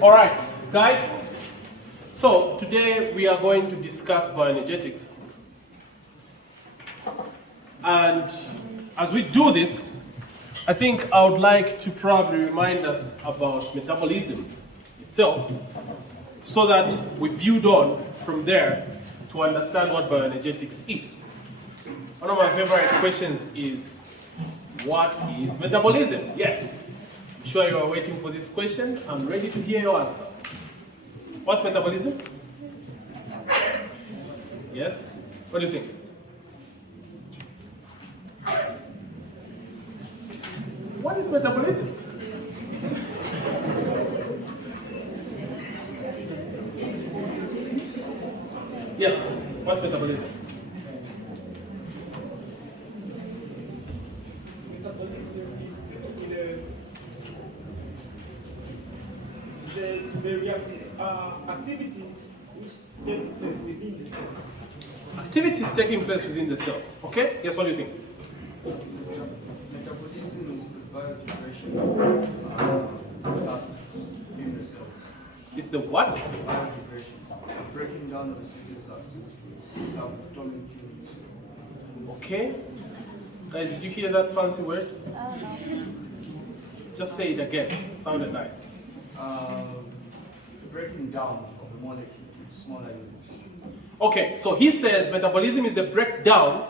All right, guys. So today we are going to discuss bioenergetics. And as we do this, I think I would like to probably remind us about metabolism itself so that we build on from there to understand what bioenergetics is. One of my favorite questions is, what is metabolism? Yes. I'm sure you are waiting for this question. I'm ready to hear your answer. What's metabolism? Yes? What do you think? What is metabolism? Yes, what's metabolism? Metabolism is the activities which take place within the cell. Activities taking place within the cells. Okay? Yes, what do you think? Metabolism is the biodegradation of substance in the cells. It's the what? Biodegradation, breaking down of a certain substance to its subatomic units. Okay. Guys, did you hear that fancy word? Just say it again. Sounded nice. Breaking down of a molecule to its smaller units. Okay, so he says metabolism is the breakdown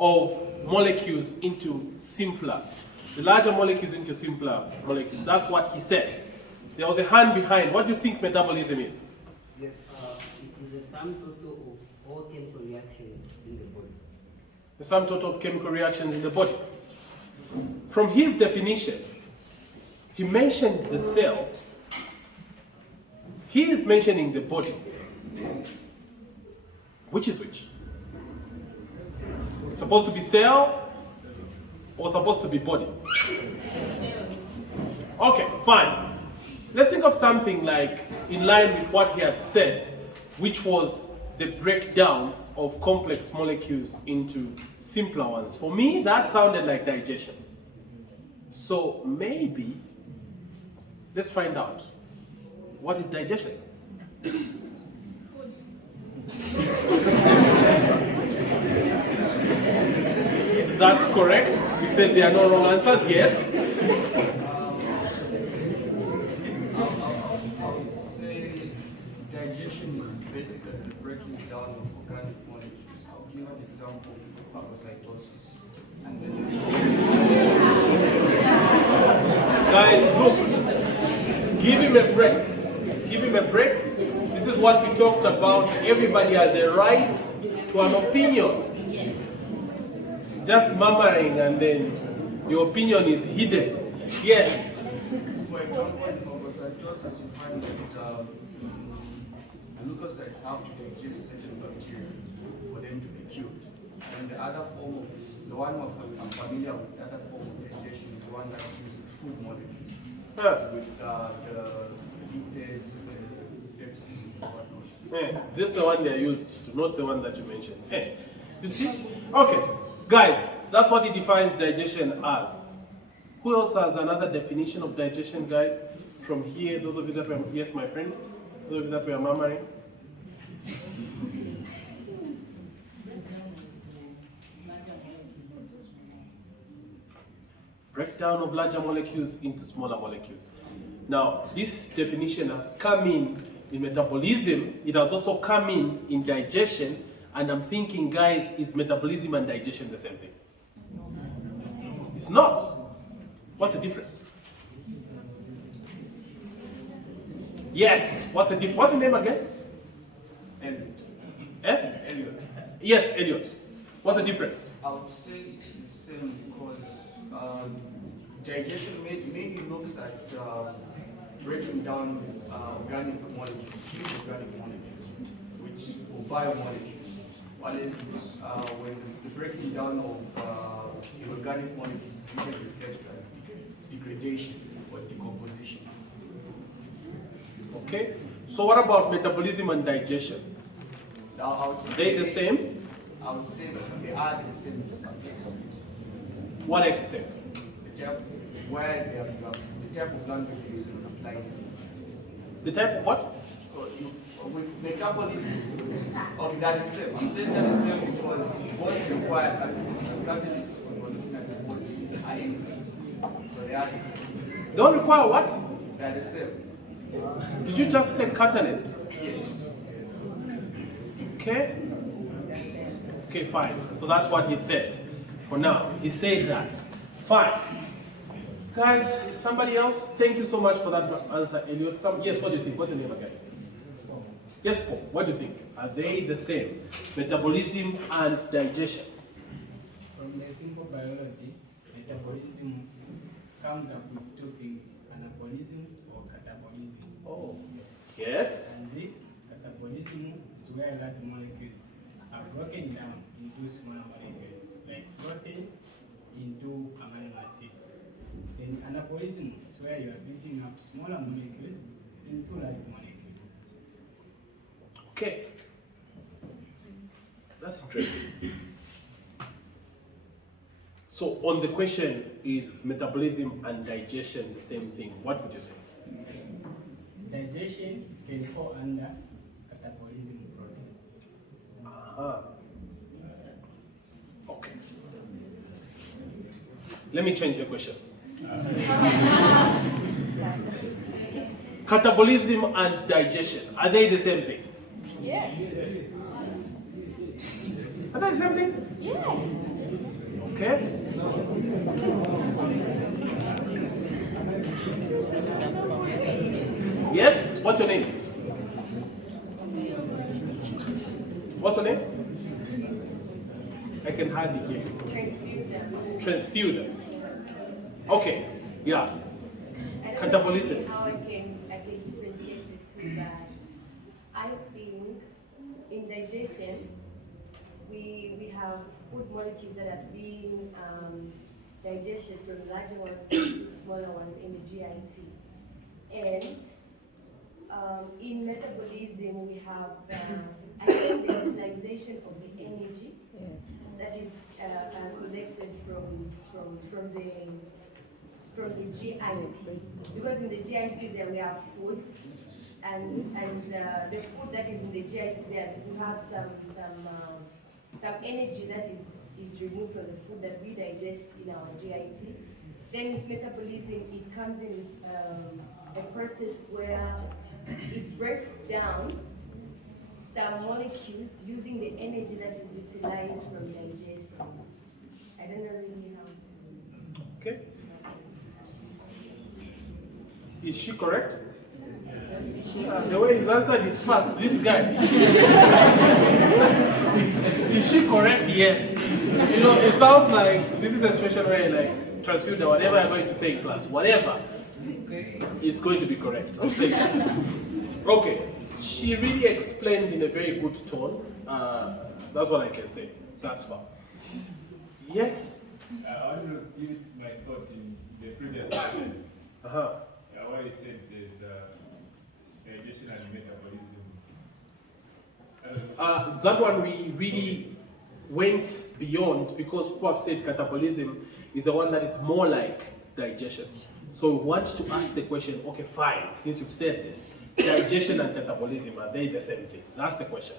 of molecules into simpler, the larger molecules into simpler molecules. That's what he says. There was a hand behind. What do you think metabolism is? Yes, it is the sum total of all chemical reactions in the body. The sum total of chemical reactions in the body. From his definition, he mentioned the cell. He is mentioning the body. Which is which? It's supposed to be cell or supposed to be body? Okay, fine. Let's think of something like in line with what he had said, which was the breakdown of complex molecules into simpler ones. For me, that sounded like digestion. So maybe, let's find out. What is digestion? That's correct. We said there are no wrong answers. Yes. I would say digestion is basically the breaking down of organic molecules. I'll give an example of phagocytosis. And then Guys, look. Give him a break. Give him a break. This is what we talked about. Everybody has a right to an opinion. Just murmuring and then your opinion is hidden. Yes. for example, in phagocytosis, you find that leukocytes have to digest a certain bacteria for them to be killed. And the other form of, the one I'm familiar with, the other form of digestion is one that uses food molecules. With the lipids, the pepsids, and whatnot. This is the one they are used to, not the one that you mentioned. You see? Okay. Guys, that's what he defines digestion as. Who else has another definition of digestion, guys? From here, those of you that were, yes, my friend, those of you that were murmuring. Breakdown of larger molecules into smaller molecules. Now, this definition has come in metabolism. It has also come in digestion. And I'm thinking, guys, is metabolism and digestion the same thing? It's not. What's the difference? Yes. What's the difference? What's the name again? Elliot. Eh? Elliot. Yes, Elliot. What's the difference? I would say it's the same because digestion mainly looks at breaking down organic molecules, organic molecules, which or biomolecules. While when the breaking down of the organic molecules is usually referred to as degradation or decomposition. Okay. So what about metabolism and digestion? Now, I would Are say they the same? I would say that they are the same to some extent. What extent? The type where the type of language used applies it. The type of what? So with metabolism, okay, that is same. I'm saying that is same because both require catalysts. Catalysts, when we're looking at the body, are enzymes. So they are the same. Don't require what? They are the same. Did you just say catalyst? Yes. Okay? Okay, fine. So that's what he said. For now, he said that. Fine. Guys, somebody else? Thank you so much for that answer, Elliot. Yes, what do you think? What's your name again? Yes, Paul, what do you think? Are they the same? Metabolism and digestion. From the simple biology, metabolism comes up with two things, anabolism or catabolism. Oh, yes. And the catabolism is where large molecules are broken down into smaller molecules, like proteins into amino acids. Then anabolism is where you are building up smaller molecules into large molecules. Okay. That's interesting. So on the question, is metabolism and digestion the same thing? What would you say? Digestion can fall under catabolism process. Uh-huh. Okay. Let me change the question. Catabolism and digestion, are they the same thing? Yes. Are they the same thing? Yes. Okay. Yes, what's your name? What's your name? I can hardly hear you. Transfuser. Okay, yeah. Catabolism. How I can differentiate the two, that I think in digestion we have food molecules that are being digested from larger ones to smaller ones in the GIT. And in metabolism we have I think the utilization of the energy that is collected from the GIT, because in the GIT there we have food, and the food that is in the GIT there we have some energy that is removed from the food that we digest in our GIT. Then with metabolism it comes in a process where it breaks down some molecules using the energy that is utilized from digestion. I don't know really how to. Okay. Is she correct? The way he's answered it fast, this guy. Is she correct? Yes. You know, it sounds like this is a situation where like transfuse whatever I'm going to say in class, whatever is going to be correct. I'll say this. Okay. She really explained in a very good tone. That's what I can say thus far. Yes? I want to give my thought in the previous session. Where you said there's digestion and metabolism. That one we really went beyond, because people have said catabolism is the one that is more like digestion. So we want to ask the question, okay, fine, since you've said this, digestion and catabolism, are they the same thing? That's the question.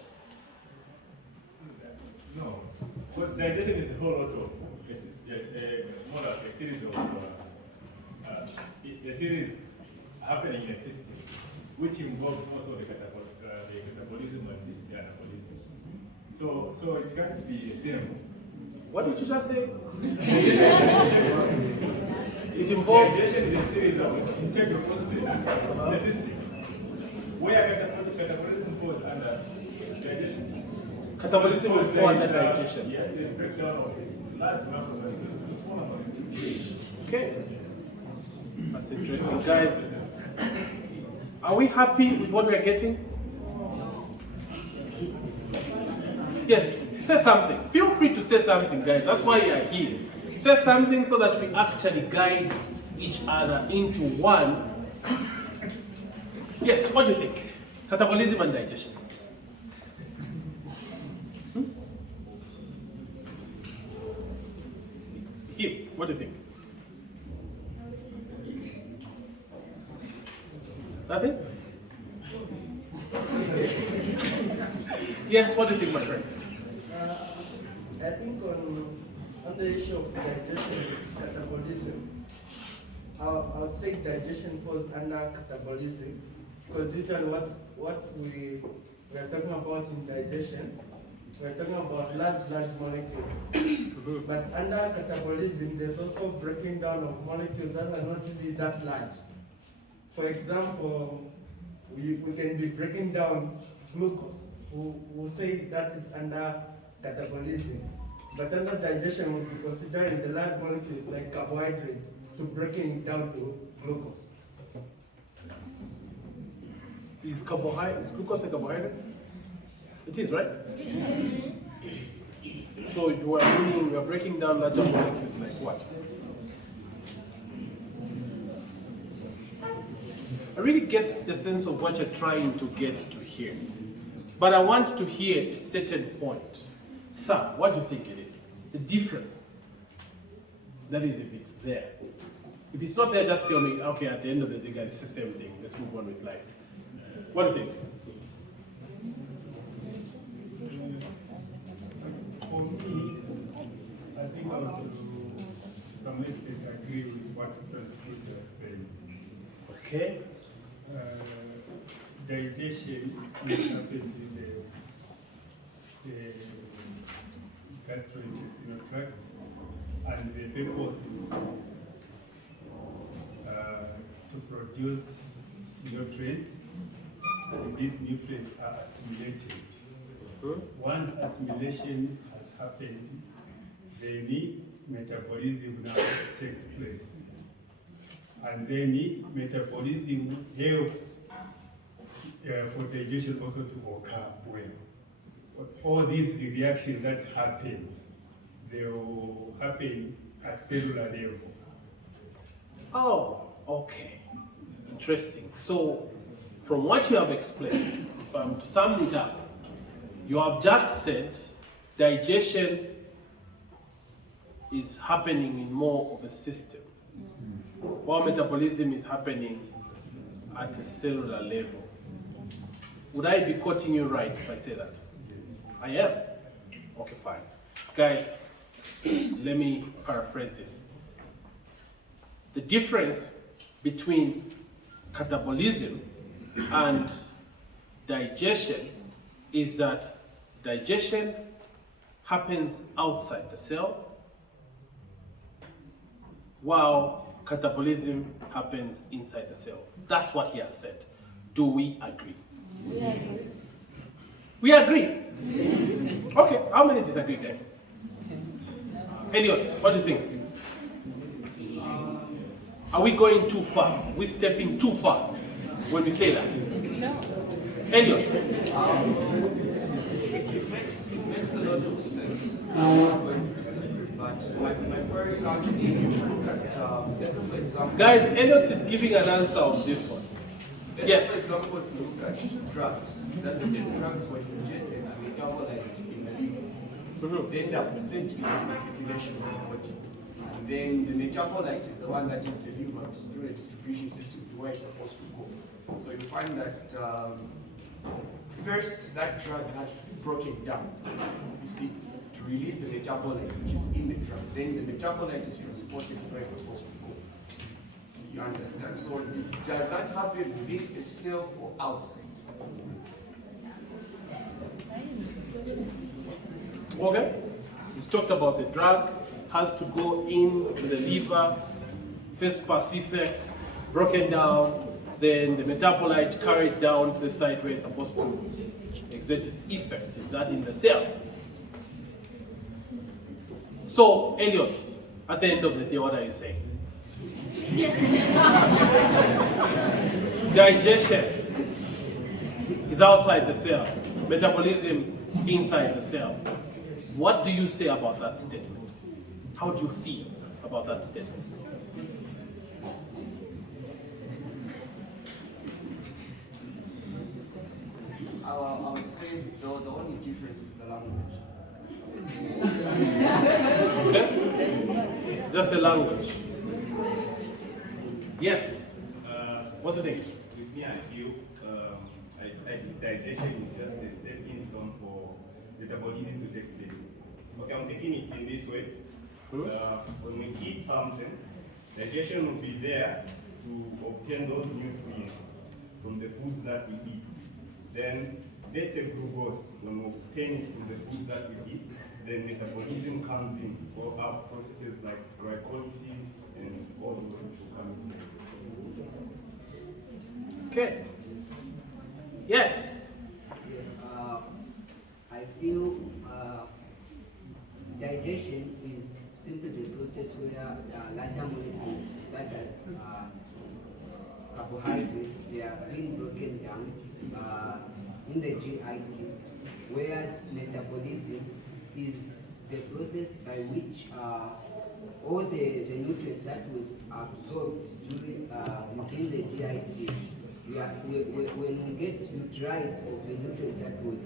No, because digestion is a whole lot of, more like a series of, a series happening in a system, which involves also the catabolism and the anabolism. So it can't be the same. What did you just say? It involves... Digestion is a series of integral processes in the system, where catabolism falls under digestion. Catabolism will fall under digestion. Yes, there's breakdown of large macromolecules to smaller molecules. Okay. That's interesting, guys. Are we happy with what we are getting? Yes, say something. Feel free to say something, guys. That's why you are here. Say something so that we actually guide each other into one. Yes, what do you think? Catabolism and digestion. Hugh, what do you think? Nothing? Yes, what do you think, my friend? I think on the issue of digestion catabolism, I'll say digestion falls under catabolism because usually what we are talking about in digestion, we're talking about large molecules. But under catabolism, there's also breaking down of molecules that are not really that large. For example, we can be breaking down glucose. We'll say that is under catabolism. But under digestion, we'll be considering the large molecules like carbohydrates to breaking down to glucose. Is glucose a carbohydrate? It is, right? So you are breaking down larger molecules like what? I really get the sense of what you're trying to get to here. But I want to hear a certain point. Sir, what do you think it is? The difference. That is if it's there. If it's not there, just tell me, okay, at the end of the day, guys, it's the same thing. Let's move on with life. What do you think? For me, I think I would to some extent agree with what Francis has said. Okay. Digestion which happens in the gastrointestinal tract, and the purpose is to produce nutrients, and these nutrients are assimilated. Once assimilation has happened, then metabolism now takes place. And then metabolism helps for digestion also to occur well. All these reactions that happen, they will happen at cellular level. Oh, okay. Interesting. So, from what you have explained, to sum it up, you have just said digestion is happening in more of a system, while metabolism is happening at a cellular level. Would I be quoting you right if I say that? I am? Okay, fine. Guys, let me paraphrase this. The difference between catabolism and digestion is that digestion happens outside the cell, while catabolism happens inside the cell. That's what he has said. Do we agree? Yes. We agree? Okay, how many disagree, guys? Elliot, what do you think? Are we going too far? Are we stepping too far when we say that? No. Elliot? It makes a lot of sense. But my query comes in, if you look at, let's say for example... Guys, Elliot is giving an answer on this one. Yes. For example, if you look at drugs, there's certain drugs when ingested and metabolized in the liver, they end up sent into the circulation of the body. And then the metabolite is the one that is delivered through a distribution system to where it's supposed to go. So you find that first that drug has to be broken down, you see, to release the metabolite which is in the drug. Then the metabolite is transported to where it's supposed to go. You understand? So does that happen within a cell or outside? Okay. He's talked about the drug has to go into the liver, first pass effect, broken down, then the metabolite carried down to the site where it's supposed to exert its effect. Is that in the cell? So, Elliot, at the end of the day, what are you saying? Digestion is outside the cell, metabolism inside the cell. What do you say about that statement? How do you feel about that statement? I would say the only difference is the language. Okay? Just the language. Yes. What's the thing? With me, I feel digestion is just a stepping stone for metabolism to take place. Okay, I'm taking it in this way. When we eat something, digestion will be there to obtain those nutrients from the foods that we eat. Then let's say glucose, when we obtain it from the foods that we eat, then metabolism comes in, or our processes like glycolysis and all those which will come in. Okay. Yes. Yes, I feel digestion is simply the process where larger molecules such as carbohydrates, they are being broken down in the GIT, whereas metabolism is the process by which all the nutrients that was absorbed during within the GIT, when we get utilized of the nutrient that was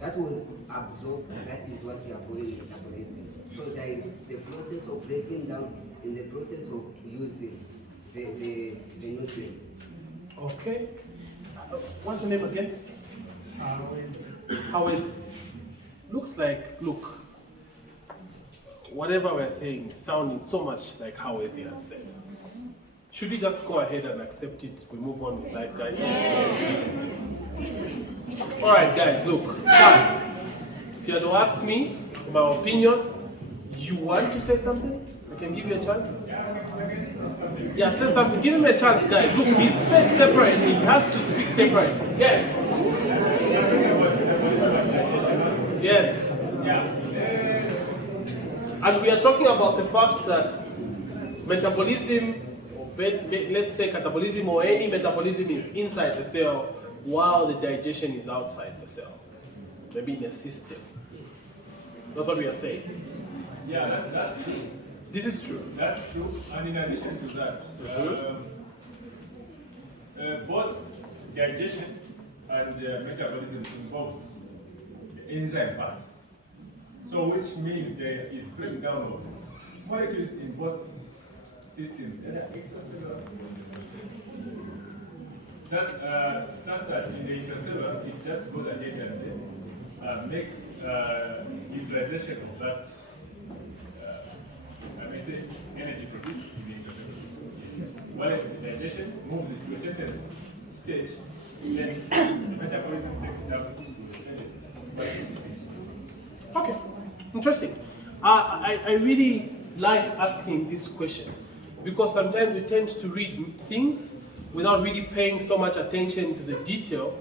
absorbed, that is what we are calling metabolism. So there is the process of breaking down and the process of using the nutrient. Okay. What's your name again? How is it? Looks like, look, whatever we're saying is sounding so much like how Ezi had said. Should we just go ahead and accept it? We move on with life, guys? Yes. All right, guys, look. If you had to ask me my opinion, you want to say something? I can give you a chance. Yeah, say something. Give him a chance, guys. Look, he speaks separately. He has to speak separately. Yes. Yes. Yeah. And we are talking about the fact that metabolism, let's say catabolism or any metabolism is inside the cell while the digestion is outside the cell. Maybe in a system. That's what we are saying. Yeah, that's true. This is true. That's true. And in addition to that, both digestion and metabolism involves the enzyme part. So which means there is breaking down of molecules in both systems. Just that in the intracellular, it just goes ahead and makes utilization of that energy produced in the intracellular. While the digestion moves it to a certain stage, then the metabolism takes it up to the next. Okay, interesting. I really like asking this question because sometimes we tend to read things without really paying so much attention to the detail,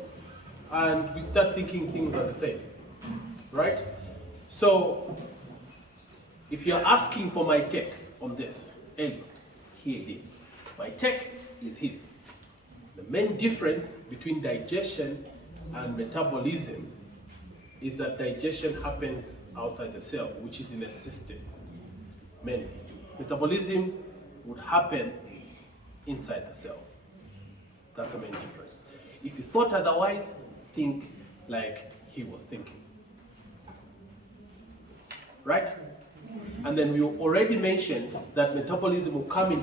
and we start thinking things are the same, right? So, if you're asking for my take on this, Elliot, here it is. My take is his. The main difference between digestion and metabolism is that digestion happens outside the cell, which is in a system. Mainly. Metabolism would happen inside the cell. That's the main difference. If you thought otherwise, think like he was thinking. Right? And then we already mentioned that metabolism will come in